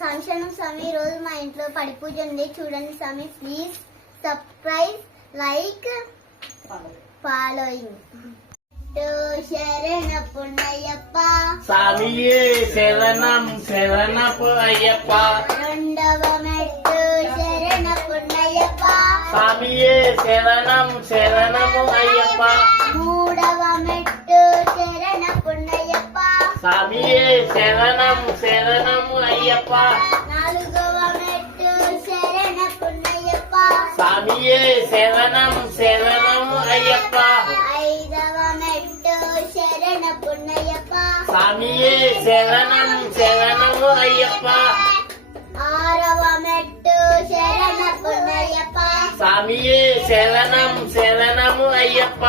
సంక్షేమం స్వామి ఈ రోజు మా ఇంట్లో పడి పూజ ఉంది చూడండి స్వామి ప్లీజ్ సబ్స్క్రైబ్ లైక్ ఫాలోయింగ్ శరణ పుణ్యప్ప స్వామియే శరణం శరణపు అయ్యప్ప రెండవ మెట్టు శరణ పుణ్యప్ప స్వామియే శరణం శరణము అయ్యప్ప మూడవ మెట్టు శరణ పుణ్యప్ప స్వామియే శరణం శరణము అయ్యప్ప నాలుగవ మెట్టు శరణ పుణ్యప్ప స్వామియే శరణం శరణము అయ్యప్ప ఐదవ మెట్టు శరణ పుణ్యప్ప స్వామియే శరణం శరణము అయ్యప్ప ఆరవ మెట్టు శరణ పుణ్యప్ప స్వామియే శరణం శరణము అయ్యప్ప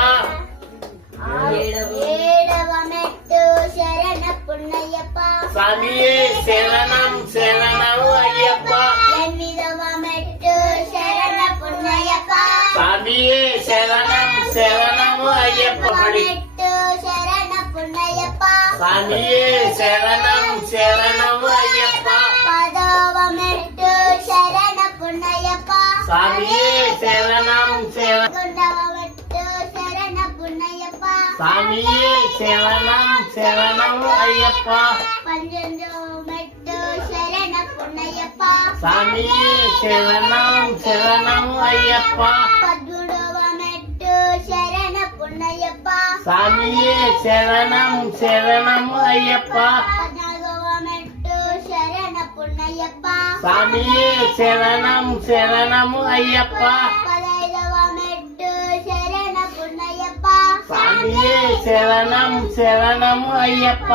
ఏడవ మెట్టు శరణ పుణ్యప్ప స్వామియే శరణం శరణము అయ్యప్ప ఎనిమిదవ మెట్టు శరణ పుణ్యప్ప స్వామియే శరణం శరణము అయ్యప్ప మెట్టు శరణ పుణ్యప్ప స్వామియే శరణం శరణము అయ్యప్ప పదవ మెట్టు శరణ పుణ్యప్ప స్వామియే శరణం శరణం పదకొండవ మెట్టు శరణ పుణ్యప్ప స్వామియే శరణం శరణము అయ్యప్ప పన్నెండవ మెట్టు శరణ పుణ్యప్ప స్వామియే శరణం శరణము అయ్యప్ప పద్మూడవ మెట్టు శరణ పుణ్యప్ప స్వామియే శరణం శరణము అయ్యప్ప పద్నాలుగవ మెట్టు శరణ పుణ్యప్ప స్వామియే శరణం శరణము అయ్యప్ప పదైదవ మెట్టు శరణ పుణ్యప్ప స్వామియే శరణం శరణము అయ్యప్ప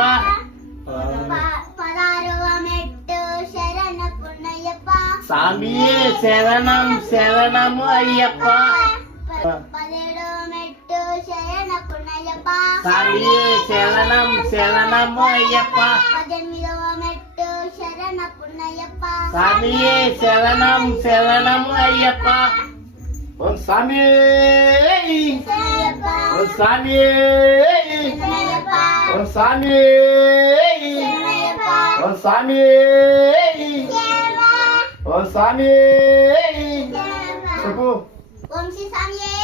పదహారవ మెట్టు శరణ పుణ్యప్ప స్వామియే శరణం శరణము అయ్యప్ప పదిహేడవ మెట్టు శరణ పుణ్యప్ప స్వామియే శరణం శరణము అయ్యప్ప పద్దెనిమిదవ మెట్టు శరణ పుణ్యప్ప స్వామియే శరణం శరణము అయ్యప్ప ఓం స్వామి ఓం స్వామి ఓం స్వామి ఓం స్వామి ఓం స్వామి చెప్పు వంశీ స్వామియే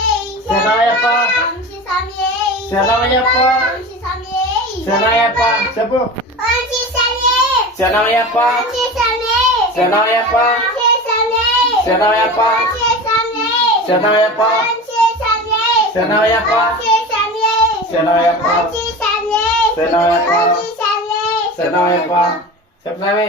శరణయ్యప్ప వంశీ స్వామియే శరణయ్యప్ప వంశీ స్వామియే శరణయ్యప్ప చెప్పు వంశీ స్వామియే శరణయ్యప్ప వంశీ స్వామియే శరణయ్యప్ప వంశీ స్వామియే శరణయ్యప్ప వంశీ స్వామియే శరణయ్యప్ప వంశీ స్వామియే శరణయ్యప్ప వంశీ స్వామియే శరణయ్యప్ప వంశీ స్వామియే శరణయ్యప్ప వంశీ స్వామియే శరణయ్యప్ప చెప్పు స్వామి